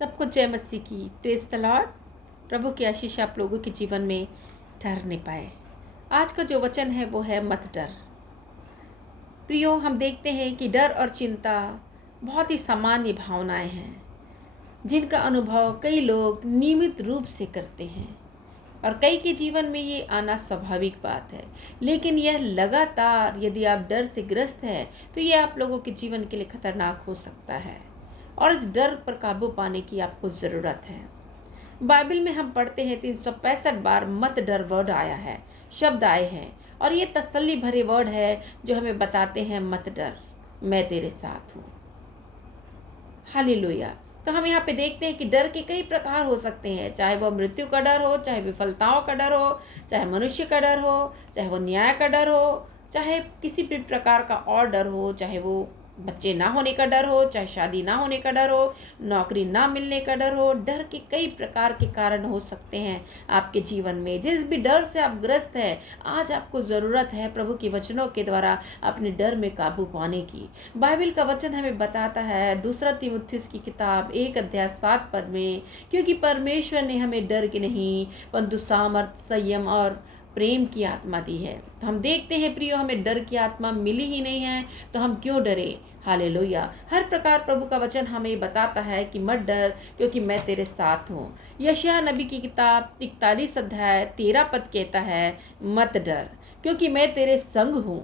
सबको जय मसीह की। Praise the Lord. प्रभु की आशीष आप लोगों के जीवन में ठहरने पाए। आज का जो वचन है वो है मत डर। प्रियो, हम देखते हैं कि डर और चिंता बहुत ही सामान्य भावनाएं हैं जिनका अनुभव कई लोग नियमित रूप से करते हैं और कई के जीवन में ये आना स्वाभाविक बात है। लेकिन यह लगातार यदि आप डर से ग्रस्त हैं तो ये आप लोगों के जीवन के लिए खतरनाक हो सकता है और इस डर पर काबू पाने की आपको ज़रूरत है। बाइबल में हम पढ़ते हैं 365 बार मत डर वर्ड आया है, शब्द आए हैं और ये तसल्ली भरे वर्ड है जो हमें बताते हैं मत डर, मैं तेरे साथ हूँ। हालेलुया। तो हम यहाँ पे देखते हैं कि डर के कई प्रकार हो सकते हैं, चाहे वो मृत्यु का डर हो, चाहे विफलताओं का डर हो, चाहे मनुष्य का डर हो, चाहे वो न्याय का डर हो, चाहे किसी भी प्रकार का और डर हो, चाहे वो बच्चे ना होने का डर हो, चाहे शादी ना होने का डर हो, नौकरी ना मिलने का डर हो। डर के कई प्रकार के कारण हो सकते हैं आपके जीवन में। जिस भी डर से आप ग्रस्त हैं, आज आपको ज़रूरत है प्रभु के वचनों के द्वारा अपने डर में काबू पाने की। बाइबल का वचन हमें बताता है 2 तीमुथियुस की किताब 1 अध्याय 7 पद में, क्योंकि परमेश्वर ने हमें डर के नहीं परंतु सामर्थ, संयम और प्रेम की आत्मा दी है। तो हम देखते हैं प्रियो, हमें डर की आत्मा मिली ही नहीं है तो हम क्यों डरे। हालेलुया। हर प्रकार प्रभु का वचन हमें बताता है कि मत डर क्योंकि मैं तेरे साथ हूँ। यशायाह नबी की किताब 41 अध्याय 13 पद कहता है, मत डर क्योंकि मैं तेरे संग हूँ।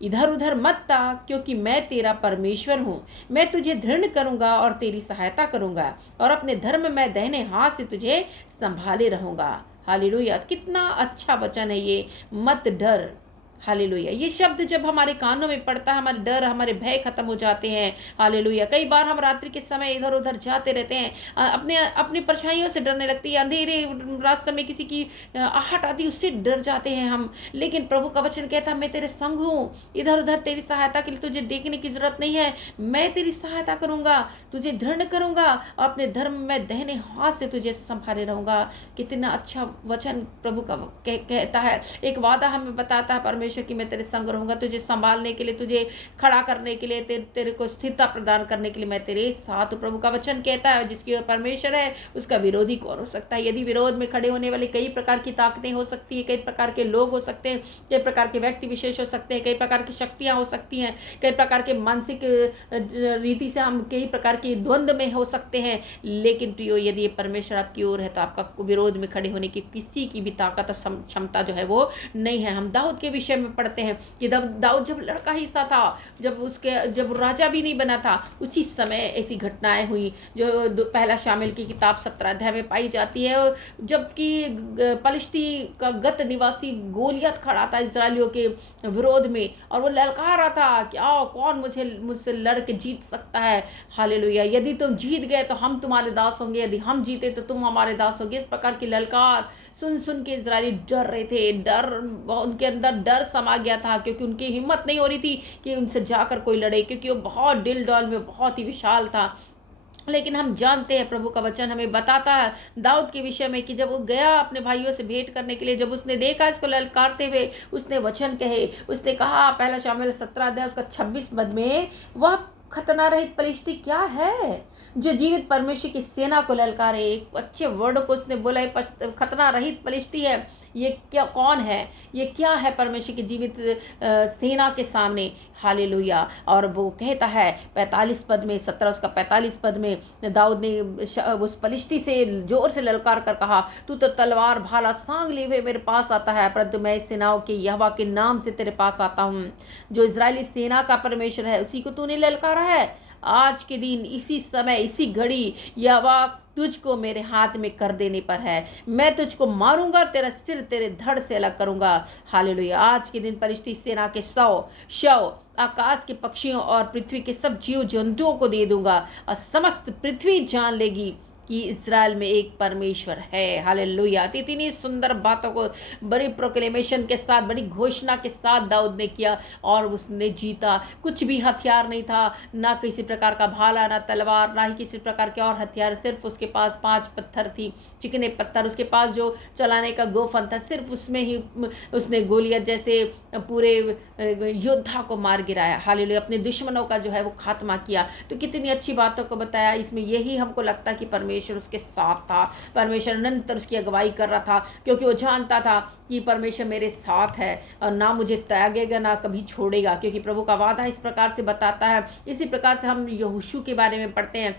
इधर उधर मत ताक क्योंकि मैं तेरा परमेश्वर हूँ। मैं तुझे दृढ़ करूँगा और तेरी सहायता करूँगा और अपने धर्म में दाहिने हाथ से तुझे संभाले रहूँगा। हालेलुया। कितना अच्छा वचन है ये, मत डर। हालेलुया। ये शब्द जब हमारे कानों में पड़ता है, हमारे डर, हमारे भय खत्म हो जाते हैं। हालेलुया। कई बार हम रात्रि के समय इधर उधर जाते रहते हैं, अपने अपनी परछाइयों से डरने लगती है। अंधेरे रास्ते में किसी की आहट आती, उससे डर जाते हैं हम। लेकिन प्रभु का वचन कहता है, मैं तेरे संग हूँ। इधर उधर तेरी सहायता के लिए तुझे देखने की जरूरत नहीं है। मैं तेरी सहायता करूंगा, तुझे दृढ़ करूंगा और अपने धर्म में दाहिने हाथ से तुझे संभाले रहूंगा। कितना अच्छा वचन प्रभु का कहता है। एक वादा हमें बताता है परमेश्वर कि मैं तेरे संग रहूंगा, तुझे संभालने के लिए, तुझे खड़ा करने के लिए, तेरे को स्थिरता प्रदान करने के लिए मैं तेरे साथ हूं। प्रभु का वचन कहता है जिसकी ओर परमेश्वर है उसका विरोधी कौन हो सकता है। यदि विरोध में खड़े होने वाले कई प्रकार की ताकतें हो सकती है, कई प्रकार के लोग हो सकते हैं, कई प्रकार के व्यक्ति विशेष हो सकते हैं, कई प्रकार की शक्तियां हो सकती हैं, कई प्रकार के मानसिक रीति से हम कई प्रकार के द्वंद्व में हो सकते हैं। लेकिन प्रियो, यदि परमेश्वर आपकी ओर है तो आपका विरोध में खड़े होने की किसी की भी ताकत और क्षमता जो है वो नहीं है। हम दाऊद के विषय में पढ़ते हैं कि दाऊद जब लड़का ही सा था, जब राजा भी नहीं बना था, उसी समय ऐसी घटनाएं हुई जो पहला शामिल की किताब 17 अध्याय में पाई जाती है। जबकि पलिश्ती का गत निवासी गोलियत खड़ा था इजरायलियों के विरोध में और वो ललकार रहा था कि आओ, कौन मुझसे लड़ के जीत सकता है। हालेलुया। यदि तुम जीत गए तो हम तुम्हारे दास होंगे, यदि हम जीते तो तुम हमारे दास होंगे। इस प्रकार की ललकार सुन सुन के इजरायली डर रहे थे। उनके अंदर डर समा गया था क्योंकि उनकी हिम्मत नहीं हो रही थी कि उनसे जाकर कोई लड़े, क्योंकि वो बहुत दिल डौल में बहुत ही विशाल था। लेकिन हम जानते हैं प्रभु का वचन हमें बताता है दाऊद के विषय में कि जब वो गया अपने भाइयों से भेंट करने के लिए, जब उसने देखा इसको ललकारते हुए, उसने वचन कहे, उसने कहा पहला शामिल 17 अध्याय उसका 26 पद में, वह खतना रहित पलिश्ती क्या है जो जीवित परमेश्वर की सेना को ललकारे। एक अच्छे वर्ड को उसने बोला, खतना रहित पलिश्ती है। ये क्या, कौन है, ये क्या है परमेश्वर की जीवित सेना के सामने। हालेलुया। और वो कहता है 45 पद में, 17 उसका 45 पद में, दाऊद ने उस पलिश्ती से जोर से ललकार कर कहा, तू तो तलवार भाला सांग लिए हुए मेरे पास आता है, परंतु मैं सेनाओं के यहोवा के नाम से तेरे पास आता हूँ। जो इजरायली सेना का परमेश्वर है उसी को तूने ललकारा है। आज के दिन, इसी समय, इसी घड़ी यहोवा तुझको मेरे हाथ में कर देने पर है। मैं तुझको मारूंगा, तेरा सिर तेरे धड़ से अलग करूंगा। हालेलुया। आज के दिन पलिश्ती सेना के 100 शव आकाश के पक्षियों और पृथ्वी के सब जीव जंतुओं को दे दूंगा और समस्त पृथ्वी जान लेगी कि इज़राइल में एक परमेश्वर है। हालेलुया। तो इतनी सुंदर बातों को बड़ी प्रोक्लेमेशन के साथ, बड़ी घोषणा के साथ दाऊद ने किया और उसने जीता। कुछ भी हथियार नहीं था, ना किसी प्रकार का भाला, ना तलवार, ना ही किसी प्रकार के और हथियार। सिर्फ उसके पास 5 पत्थर थी, चिकने पत्थर। उसके पास जो चलाने का गोफन था, सिर्फ उसमें ही उसने गोलियत जैसे पूरे योद्धा को मार गिराया। हालेलुया। अपने दुश्मनों का जो है वो खात्मा किया। तो कितनी अच्छी बातों को बताया इसमें। यही हमको लगता कि परमेश्वर उसके साथ था, परमेश्वर निरंतर उसकी अगुवाई कर रहा था, क्योंकि वो जानता था कि परमेश्वर मेरे साथ है और ना मुझे त्यागेगा ना कभी छोड़ेगा, क्योंकि प्रभु का वादा इस प्रकार से बताता है। इसी प्रकार से हम यहोशू के बारे में पढ़ते हैं।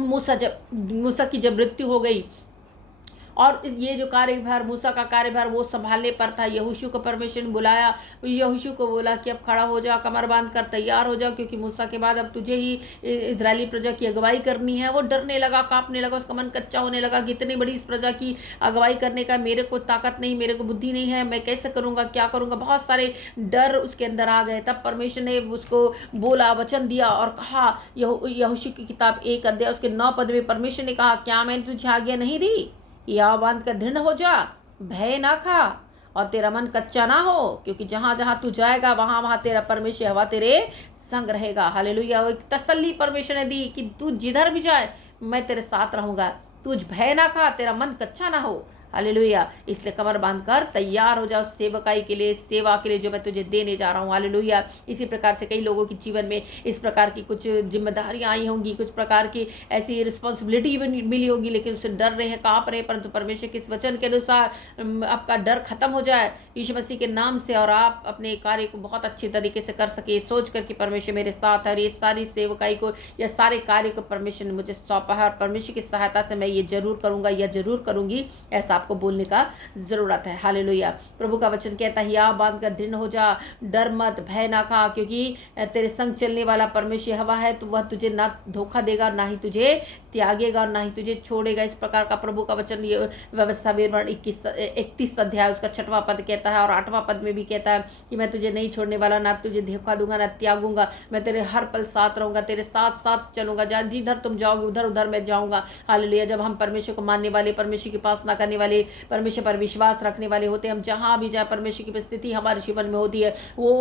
मूसा की जब मृत्यु हो गई और ये जो कार्यभार, मूसा का कार्यभार वो संभालने पर था, यहोशू को परमेश्वर ने बुलाया। यहोशू को बोला कि अब खड़ा हो जा, कमर बांध कर तैयार हो जाओ, क्योंकि मूसा के बाद अब तुझे ही इजरायली प्रजा की अगुवाई करनी है। वो डरने लगा, कांपने लगा, उसका मन कच्चा होने लगा कि इतनी बड़ी इस प्रजा की अगुवाई करने का मेरे को ताकत नहीं, मेरे को बुद्धि नहीं है, मैं कैसे करूँगा, क्या करूँगा। बहुत सारे डर उसके अंदर आ गए। तब परमेश्वर ने उसको बोला, वचन दिया और कहा, यहोशू की किताब 1 अध्याय उसके 9 पद में परमेश्वर ने कहा, क्या मैंने तुझे आज्ञा नहीं दी? या बांध कर दृढ़ हो जा, भय ना खा और तेरा मन कच्चा ना हो, क्योंकि जहां जहां तू जाएगा वहां वहां तेरा परमेश्वर यहोवा तेरे संग रहेगा। हालेलुया। एक तसल्ली परमेश्वर ने दी कि तू जिधर भी जाए मैं तेरे साथ रहूंगा, तुझ भय ना खा, तेरा मन कच्चा ना हो। हालेलुया। इसलिए कमर बांधकर तैयार हो जाओ सेवकाई के लिए, सेवा के लिए जो मैं तुझे देने जा रहा हूँ। हालेलुया। इसी प्रकार से कई लोगों के जीवन में इस प्रकार की कुछ जिम्मेदारियां आई होंगी, कुछ प्रकार की ऐसी रिस्पॉन्सिबिलिटी मिली होगी, लेकिन उससे डर रहे हैं, कांप रहे हैं। परंतु परमेश्वर के इस वचन के अनुसार आपका डर खत्म हो जाए यीशु मसीह के नाम से, और आप अपने कार्य को बहुत अच्छे तरीके से कर सके, सोच कर कि परमेश्वर मेरे साथ है और ये सारी सेवकाई को या सारे कार्य को परमेश्वर ने मुझे सौंपा है और परमेश्वर की सहायता से मैं ये जरूर करूंगा या जरूर करूंगी, ऐसा आपको बोलने का जरूरत है। हालेलुया। प्रभु का वचन कहता है, या बांध कर दृढ़ हो जा, डर मत, भय ना खा, क्योंकि तेरे संग चलने वाला परमेश्वर यहोवा है, तो वह तुझे ना धोखा देगा, ना ही तुझे त्यागेगा और ना ही तुझे छोड़ेगा। इस प्रकार का प्रभु का वचन ये व्यवस्था विवरण 31 अध्याय उसका 6वां पद कहता है और 8वां पद में भी कहता है कि मैं तुझे नहीं छोड़ने वाला, ना तुझे धोखा दूंगा, ना त्यागूंगा, मैं तेरे हर पल साथ रहूंगा, तेरे साथ साथ चलूंगा, जिधर तुम जाओगे उधर उधर मैं जाऊंगा। हालेलुया। जब हम परमेश्वर को मानने वाले, परमेश्वर की उपासना करने वाले, परमेश्वर पर विश्वास रखने वाले होते हैं, हम जहां भी जाए परमेश्वर की उपस्थिति हमारे जीवन में होती है, वो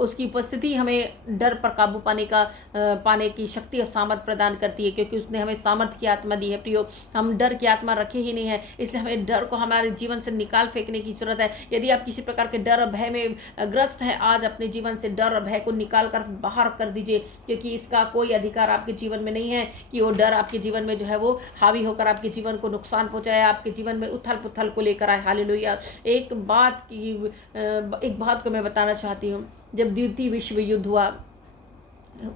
उसकी उपस्थिति हमें डर पर काबू पाने की शक्ति और सामर्थ प्रदान करती है, क्योंकि उसने हमें सामर्थ्य की आत्मा दी है। प्रियो, हम डर की आत्मा रखे ही नहीं है, इसलिए हमें डर को हमारे जीवन से निकाल फेंकने की जरूरत है। यदि आप किसी प्रकार के डर और भय में ग्रस्त हैं, आज अपने जीवन से डर और भय को निकाल कर बाहर कर दीजिए, क्योंकि इसका कोई अधिकार आपके जीवन में नहीं है कि वो डर आपके जीवन में जो है वो हावी होकर आपके जीवन को नुकसान पहुंचाए, आपके जीवन में उथल पुथल को लेकर आए। हालेलुया। एक बात को मैं बताना चाहती हूँ। जब द्वितीय विश्व युद्ध हुआ,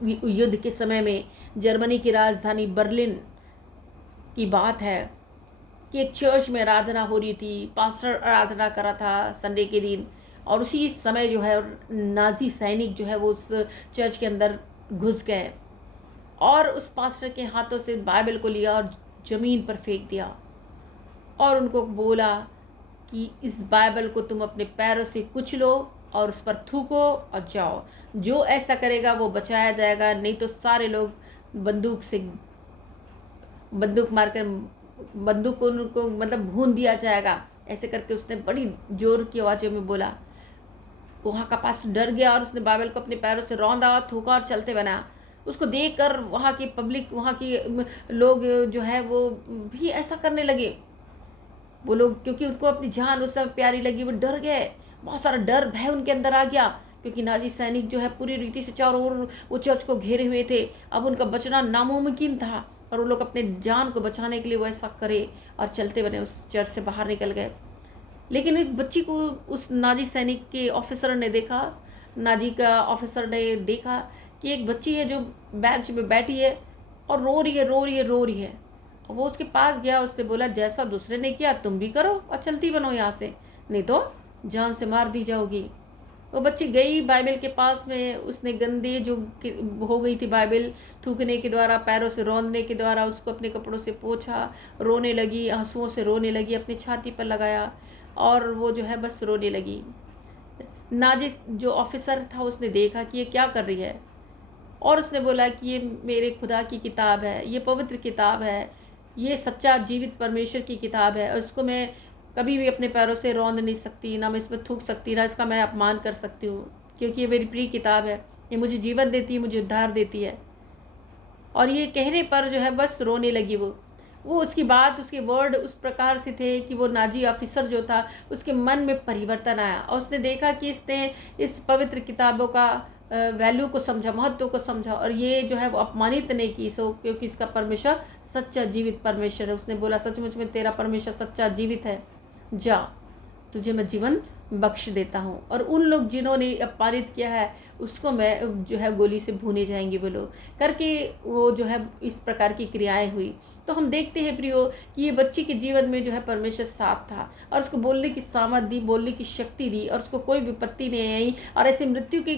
युद्ध के समय में जर्मनी की राजधानी बर्लिन की बात है कि एक चर्च में आराधना हो रही थी, पास्टर आराधना कर रहा था संडे के दिन, और उसी समय जो है नाजी सैनिक जो है वो उस चर्च के अंदर घुस गए और उस पास्टर के हाथों से बाइबल को लिया और जमीन पर फेंक दिया और उनको बोला कि इस बाइबल को तुम अपने पैरों से कुचलो और उस पर थूको और जाओ, जो ऐसा करेगा वो बचाया जाएगा, नहीं तो सारे लोग बंदूक मारकर बंदूक को उनको मतलब भून दिया जाएगा। ऐसे करके उसने बड़ी जोर की आवाज़ों में बोला। वहाँ का पास डर गया और उसने बाइबल को अपने पैरों से रौंदा, थूका और चलते बना। उसको देखकर वहाँ की पब्लिक, वहाँ की लोग जो है वो भी ऐसा करने लगे। वो लोग, क्योंकि उनको अपनी जान उस समय प्यारी लगी, वो डर गए। बहुत सारा डर भय उनके अंदर आ गया, क्योंकि नाजी सैनिक जो है पूरी रीति से चारों ओर वो चर्च को घेरे हुए थे। अब उनका बचना नामुमकिन था और वो लोग अपने जान को बचाने के लिए वो ऐसा करे और चलते बने उस चर्च से बाहर निकल गए। लेकिन एक बच्ची को उस नाजी सैनिक के ऑफिसर ने देखा, नाजी का ऑफिसर ने देखा कि एक बच्ची है जो बेंच में बैठी है और रो रही है, रो रही है, रो रही है। वो उसके पास गया, उसने बोला जैसा दूसरे ने किया तुम भी करो और चलती बनो यहाँ से, नहीं तो जान से मार दी जाओगी। वो बच्ची गई बाइबल के पास में, उसने गंदी जो हो गई थी बाइबल थूकने के द्वारा, पैरों से रौंदने के द्वारा उसको अपने कपड़ों से पोंछा, रोने लगी, आंसुओं से रोने लगी, अपनी छाती पर लगाया और वो जो है बस रोने लगी। नाजी जो ऑफिसर था उसने देखा कि ये क्या कर रही है और उसने बोला कि ये मेरे खुदा की किताब है, ये पवित्र किताब है, ये सच्चा जीवित परमेश्वर की किताब है और इसको मैं कभी भी अपने पैरों से रौंद नहीं सकती, ना मैं इसमें थूक सकती, ना इसका मैं अपमान कर सकती हूँ, क्योंकि ये मेरी प्रिय किताब है। ये मुझे जीवन देती है, मुझे उद्धार देती है। और ये कहने पर जो है बस रोने लगी वो उसकी बात, उसके वर्ड उस प्रकार से थे कि वो नाजी ऑफिसर जो था उसके मन में परिवर्तन आया और उसने देखा कि इसने इस पवित्र किताबों का वैल्यू को समझा, महत्व को समझा और ये जो है वो अपमानित नहीं की सो, क्योंकि इसका परमेश्वर सच्चा जीवित परमेश्वर है। उसने बोला सचमुच में तेरा परमेश्वर सच्चा जीवित है, जा तुझे मैं जीवन बख्श देता हूँ। और उन लोग जिन्होंने अपमानित किया है उसको मैं जो है गोली से भूने जाएंगे वो लोग करके, वो जो है इस प्रकार की क्रियाएं हुई। तो हम देखते हैं प्रियो कि ये बच्ची के जीवन में जो है परमेश्वर साथ था और उसको बोलने की सामर्थ दी, बोलने की शक्ति दी और उसको कोई विपत्ति नहीं आई। और ऐसे मृत्यु की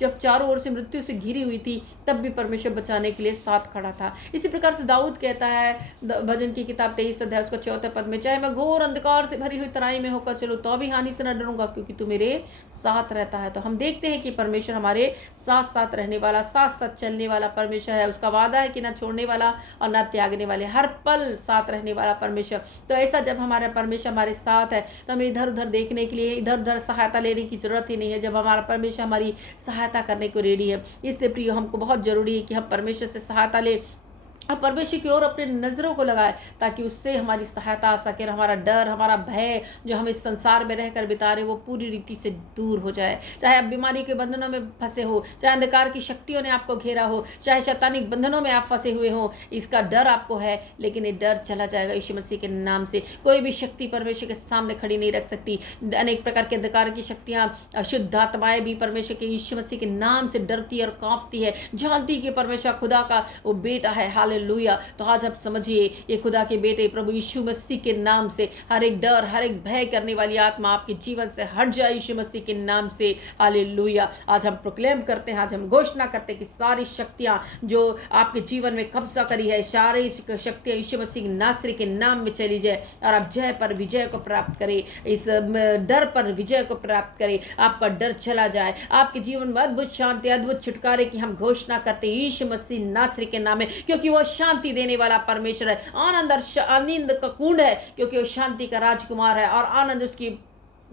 जब चारों ओर से मृत्यु से घिरी हुई थी तब भी परमेश्वर बचाने के लिए साथ खड़ा था। इसी प्रकार से दाऊद कहता है भजन की किताब 23 अध्याय उसका 4 पद में, चाहे मैं घोर अंधकार से भरी हुई तराई में होकर चलूं तो भी हानि से न डरूंगा क्योंकि तू मेरे साथ रहता है। तो हम देखते हैं कि परमेश्वर हमारे साथ साथ रहने वाला, साथ साथ चलने वाला परमेश्वर है। उसका वादा है कि ना छोड़ने वाला और ना त्यागने वाले, हर पल साथ रहने वाला परमेश्वर। तो ऐसा जब हमारा परमेश्वर हमारे साथ है तो हमें इधर उधर देखने के लिए, इधर उधर सहायता लेने की जरूरत ही नहीं है, जब हमारा परमेश्वर हमारी सहायता करने को रेडी है। इसलिए प्रियो हमको बहुत जरूरी है कि हम परमेश्वर से सहायता ले और परमेश्वर की ओर अपने नजरों को लगाए ताकि उससे हमारी सहायता आ सके, हमारा डर, हमारा भय जो हम इस संसार में रहकर बिता रहे वो पूरी रीति से दूर हो जाए। चाहे आप बीमारी के बंधनों में फंसे हो, चाहे अंधकार की शक्तियों ने आपको घेरा हो, चाहे शैतानिक बंधनों में आप फंसे हुए हो, इसका डर आपको है, लेकिन ये डर चला जाएगा यीशु मसीह के नाम से। कोई भी शक्ति परमेश्वर के सामने खड़ी नहीं रख सकती। अनेक प्रकार के अंधकार की शक्तियां, अशुद्ध आत्माएं भी परमेश्वर के यीशु मसीह के नाम से डरती है और कांपती है, जानती कि परमेश्वर खुदा का वो बेटा है। हालेलुया। तो आज आप समझिए ये खुदा के बेटे प्रभु यीशु मसीह के नाम से हर एक डर, हर एक भय करने वाली आत्मा आपके जीवन से हट जाए यीशु मसीह के नाम से। हालेलुया। आज हम प्रोक्लेम करते हैं, आज हम घोषणा करते हैं कि सारी शक्तियां जो आपके जीवन में कब्जा करी है, सारी शक्तियां यीशु मसीह नासरी के नाम में चली जाए और आप जय पर विजय को प्राप्त करें, इस डर पर विजय को प्राप्त करें, आपका डर चला जाए, आपके जीवन में अद्भुत शांति, अद्भुत छुटकारे की हम घोषणा करते हैं यीशु मसीह नासरी के नाम में, क्योंकि वो शांति देने वाला परमेश्वर है। आनंद और आनंद का कुंड है क्योंकि वो शांति का राजकुमार है और आनंद उसकी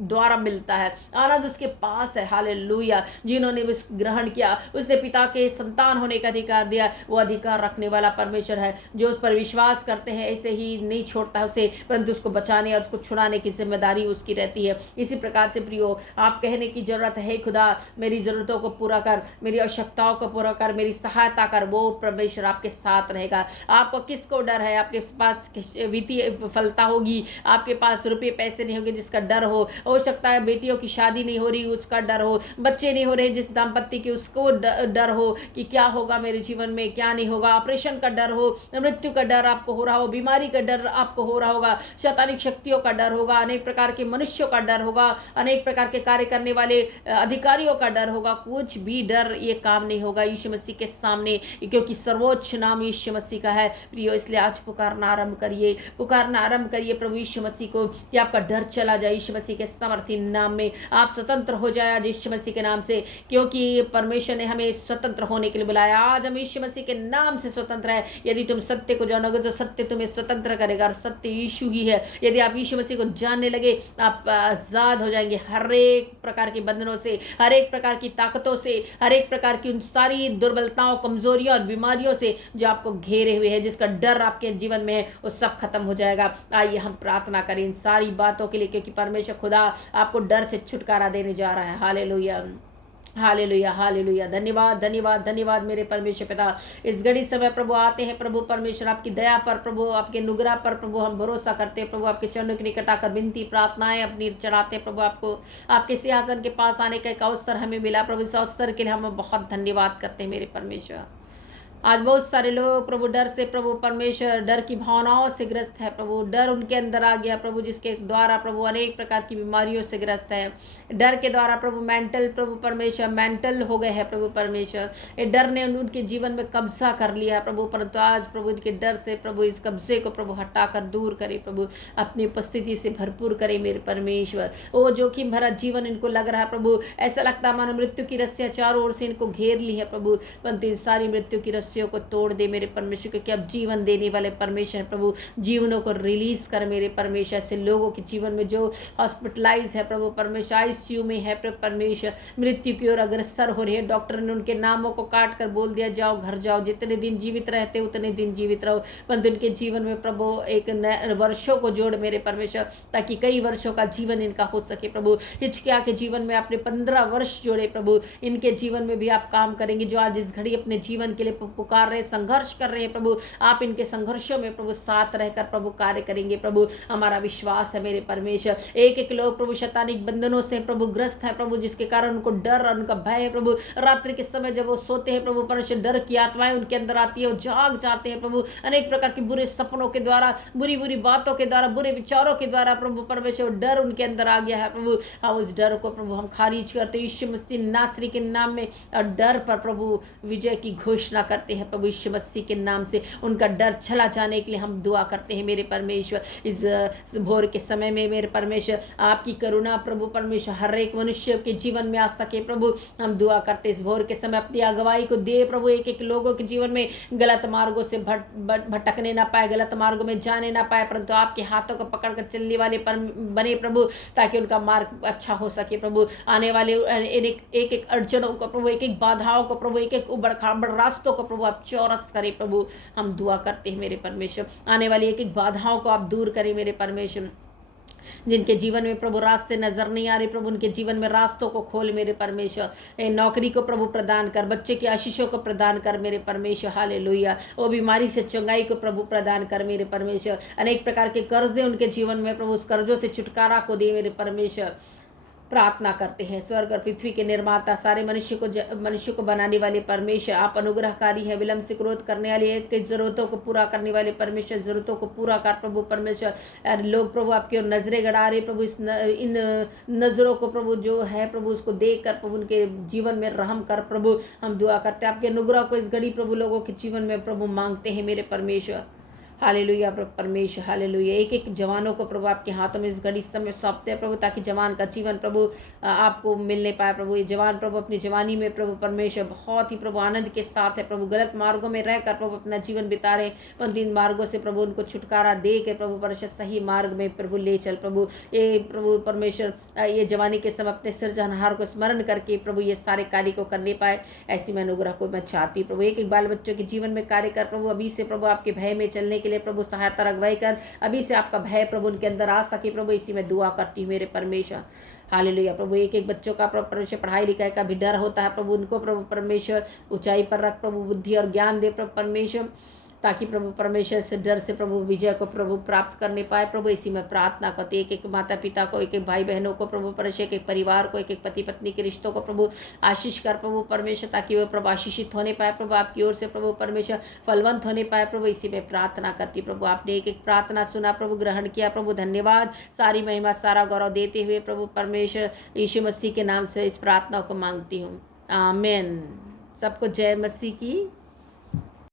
द्वारा मिलता है, आनंद उसके पास है। हालेलुया। जिन्होंने ग्रहण किया उसने पिता के संतान होने का अधिकार दिया, वो अधिकार रखने वाला परमेश्वर है। जो उस पर विश्वास करते हैं ऐसे ही नहीं छोड़ता उसे, परंतु उसको बचाने और उसको छुड़ाने की जिम्मेदारी उसकी रहती है। इसी प्रकार से प्रियो आप कहने की जरूरत है, खुदा मेरी जरूरतों को पूरा कर, मेरी आवश्यकताओं को पूरा कर, मेरी सहायता कर। वो परमेश्वर आपके साथ रहेगा। आपको किसको डर है? आपके पास वित्तीय विफलता होगी, आपके पास रुपये पैसे नहीं होंगे जिसका डर हो सकता है बेटियों की शादी नहीं हो रही उसका डर हो, बच्चे नहीं हो रहे जिस दाम्पत्य के उसको डर हो कि क्या होगा मेरे जीवन में, क्या नहीं होगा, ऑपरेशन का डर हो, मृत्यु का डर आपको हो रहा हो, बीमारी का डर आपको हो रहा होगा, शैतानिक शक्तियों का डर होगा, अनेक प्रकार के मनुष्यों का डर होगा, अनेक प्रकार के कार्य करने वाले अधिकारियों का डर होगा। कुछ भी डर ये काम नहीं होगा यीशु मसीह के सामने, क्योंकि सर्वोच्च नाम यीशु मसीह का है। प्रियो इसलिए आज पुकारना आरंभ करिए, पुकारना आरंभ करिए प्रभु यीशु मसीह को कि आपका डर चला जाए। यीशु मसीह के सामर्थ्य नाम में आप स्वतंत्र हो जाए आज यीशु मसीह के नाम से, क्योंकि परमेश्वर ने हमें स्वतंत्र होने के लिए बुलाया। आज हम यीशु मसीह के नाम से स्वतंत्र है। यदि तुम सत्य को जानोगे तो सत्य तुम्हें स्वतंत्र करेगा और सत्य यीशु ही है। यदि आप यीशु मसीह को जानने लगे आप आजाद हो जाएंगे हर एक प्रकार के बंधनों से, हर एक प्रकार की ताकतों से, हर एक प्रकार की उन सारी दुर्बलताओं, कमजोरियों और बीमारियों से जो आपको घेरे हुए है, जिसका डर आपके जीवन में है, वो सब खत्म हो जाएगा। आइए हम प्रार्थना करें इन सारी बातों के लिए, क्योंकि परमेश्वर खुदा आपको डर से छुटकारा देने जा रहा है। Hallelujah, hallelujah, hallelujah. धन्यवाद, धन्यवाद, धन्यवाद मेरे परमेश्वर पिता। इस घड़ी समय प्रभु आते हैं प्रभु परमेश्वर आपकी दया पर, प्रभु आपके अनुग्रह पर प्रभु हम भरोसा करते हैं। प्रभु आपके चरणों के निकट आकर विनती प्रार्थनाएं अपनी चढ़ाते हैं। प्रभु आपको आपके सिंहासन के पास आने का एक अवसर हमें मिला प्रभु, इस अवसर के लिए हम बहुत धन्यवाद करते हैं मेरे परमेश्वर। आज बहुत सारे लोग प्रभु डर से प्रभु परमेश्वर डर की भावनाओं से ग्रस्त है प्रभु, डर उनके अंदर आ गया प्रभु, जिसके द्वारा प्रभु अनेक प्रकार की बीमारियों से ग्रस्त है। डर के द्वारा प्रभु मेंटल प्रभु परमेश्वर मेंटल हो गए हैं प्रभु परमेश्वर। ये डर ने उनके जीवन में कब्जा कर लिया है प्रभु, परंतु आज प्रभु इनके डर से प्रभु इस कब्जे को प्रभु हटाकर दूर करे प्रभु, अपनी उपस्थिति से भरपूर करे मेरे परमेश्वर। वो जोखिम भरा जीवन इनको लग रहा है प्रभु, ऐसा लगता है मानो मृत्यु की रस्सियां चारों ओर से इनको घेर ली है प्रभु, परंतु इन सारी मृत्यु की रस्सियों को तोड़ दे मेरे परमेश्वर, क्योंकि अब जीवन देने वाले परमेश्वर प्रभु, जीवनों को रिलीज कर मेरे परमेश्वर। ऐसे लोगों के जीवन में जो हॉस्पिटलाइज है प्रभु परमेश्वर, ICU में है प्रभु परमेश्वर, मृत्यु की ओर अग्रसर हो रहे हैं, डॉक्टर ने उनके नामों को काट कर बोल दिया जाओ घर जाओ, जितने दिन जीवित रहते उतने दिन जीवित रहो, परंतु उनके जीवन में प्रभु एक नए वर्षों को जोड़ मेरे परमेश्वर, ताकि कई वर्षों का जीवन इनका हो सके प्रभु। हिचकिया के जीवन में आपने 15 वर्ष जोड़े प्रभु, इनके जीवन में भी आप काम करेंगे। जो आज इस घड़ी अपने जीवन के लिए पुकार रहे, संघर्ष कर रहे हैं प्रभु, आप इनके संघर्षों में प्रभु साथ रहकर प्रभु कार्य करेंगे प्रभु। हमारा विश्वास है मेरे परमेश्वर। एक एक लोग प्रभु शैतानिक बंधनों से प्रभु ग्रस्त है प्रभु, जिसके कारण उनको डर और उनका भय है प्रभु। रात्रि के समय जब वो सोते हैं प्रभु परमेश्वर, डर की आत्माएं उनके अंदर आती है, वो जाग जाते हैं प्रभु, अनेक प्रकार के बुरे सपनों के द्वारा, बुरी बुरी बातों के द्वारा, बुरे विचारों के द्वारा प्रभु परमेश्वर डर उनके अंदर आ गया है प्रभु। हम उस डर को प्रभु हम खारिज करते हैं यीशु मसीह नासरी के नाम में, और डर पर प्रभु विजय की घोषणा करते हैं प्रभु यीशु मसीह के नाम से। उनका डर चला जाने के लिए हम दुआ करते हैं मेरे परमेश्वर। इस भोर के समय में मेरे परमेश्वर आपकी करुणा प्रभु परमेश्वर हर एक मनुष्य के जीवन में आ सके प्रभु, हम दुआ करते इस भोर के समय अपनी अगुवाई को दे प्रभु। एक एक लोगों के जीवन में गलत मार्गों से भटकने ना पाए, गलत मार्गों में जाने ना पाए, परंतु आपके हाथों को पकड़कर चलने वाले बने प्रभु, ताकि उनका मार्ग अच्छा हो सके प्रभु। आने वाले एक एक अड़चनों को प्रभु, एक एक बाधाओं को प्रभु, एक एक उबड़ खाबड़ रास्तों को प्रभु आप चौरस करें प्रभु, हम दुआ करते हैं मेरे परमेश्वर। आने वाली एक एक बाधाओं को आप दूर करें मेरे परमेश्वर। जिनके जीवन में प्रभु रास्ते नजर नहीं आ रहे प्रभु, उनके जीवन में रास्तों को खोल मेरे परमेश्वर। नौकरी को प्रभु प्रदान कर, बच्चे की आशीषों को प्रदान कर मेरे परमेश्वर। हालेलुया। वो बीमारी से चंगाई को प्रभु प्रदान कर मेरे परमेश्वर। अनेक प्रकार के कर्जे उनके जीवन में प्रभु, उस कर्जों से छुटकारा को दे मेरे परमेश्वर। प्रार्थना करते हैं स्वर्ग और पृथ्वी के निर्माता, सारे मनुष्य को बनाने वाले परमेश्वर, आप अनुग्रहकारी है, विलंब से क्रोध करने वाले, एक जरूरतों को पूरा करने वाले परमेश्वर, जरूरतों को पूरा कर प्रभु परमेश्वर। लोग प्रभु आपकी ओर नजरें गड़ा रहे प्रभु, इन नजरों को प्रभु जो है प्रभु उसको देख कर प्रभु उनके जीवन में रहम कर प्रभु, हम दुआ करते हैं आपके अनुग्रह को इस घड़ी प्रभु लोगों के जीवन में प्रभु मांगते हैं मेरे परमेश्वर। हालेलुया प्रभु परमेश्वर। हालेलुया। एक एक जवानों को प्रभु आपके हाथों में इस घड़ी समय सौंपते हैं प्रभु, ताकि जवान का जीवन प्रभु आपको मिलने पाए प्रभु। ये जवान प्रभु अपनी जवानी में प्रभु परमेश्वर बहुत ही प्रभु आनंद के साथ है प्रभु, गलत मार्गों में रहकर प्रभु अपना जीवन बिता रहे, परंतु इन मार्गों से प्रभु उनको छुटकारा दे के प्रभु परमेश्वर सही मार्ग में प्रभु ले चल प्रभु। ये प्रभु परमेश्वर ये जवानी के समय अपने सृजनहार को स्मरण करके प्रभु ये सारे कार्य को करने पाए, ऐसी मैं अनुग्रह को मैं चाहती प्रभु। एक एक बाल बच्चों के जीवन में कार्य कर प्रभु, अभी से प्रभु आपके भय में चलने के लिए प्रभु सहायता अगुवाई कर, अभी से आपका भय प्रभु उनके अंदर आ सके प्रभु, इसी में दुआ करती हूँ मेरे परमेश्वर। हालेलुया प्रभु। एक एक बच्चों का प्रभु परमेश्वर पढ़ाई लिखाई का भी डर होता है प्रभु, उनको प्रभु परमेश्वर ऊंचाई पर रख प्रभु, बुद्धि और ज्ञान दे प्रभु परमेश्वर, ताकि प्रभु परमेश्वर से डर से प्रभु विजय को प्रभु प्राप्त करने पाए प्रभु, इसी में प्रार्थना करते। एक एक माता पिता को, एक एक भाई बहनों को प्रभु परमेश्वर, एक एक परिवार को, एक एक पति पत्नी के रिश्तों को प्रभु आशीष कर प्रभु परमेश्वर, ताकि वो प्रभु आशीषित होने पाए प्रभु, आपकी ओर से प्रभु परमेश्वर फलवंत होने पाए प्रभु, इसी में प्रार्थना करती प्रभु। आपने एक एक प्रार्थना सुना प्रभु, ग्रहण किया प्रभु, धन्यवाद। सारी महिमा सारा गौरव देते हुए प्रभु परमेश्वर यीशु मसीह के नाम से इस प्रार्थना को मांगती हूँ, आमीन। सबको जय मसीह की।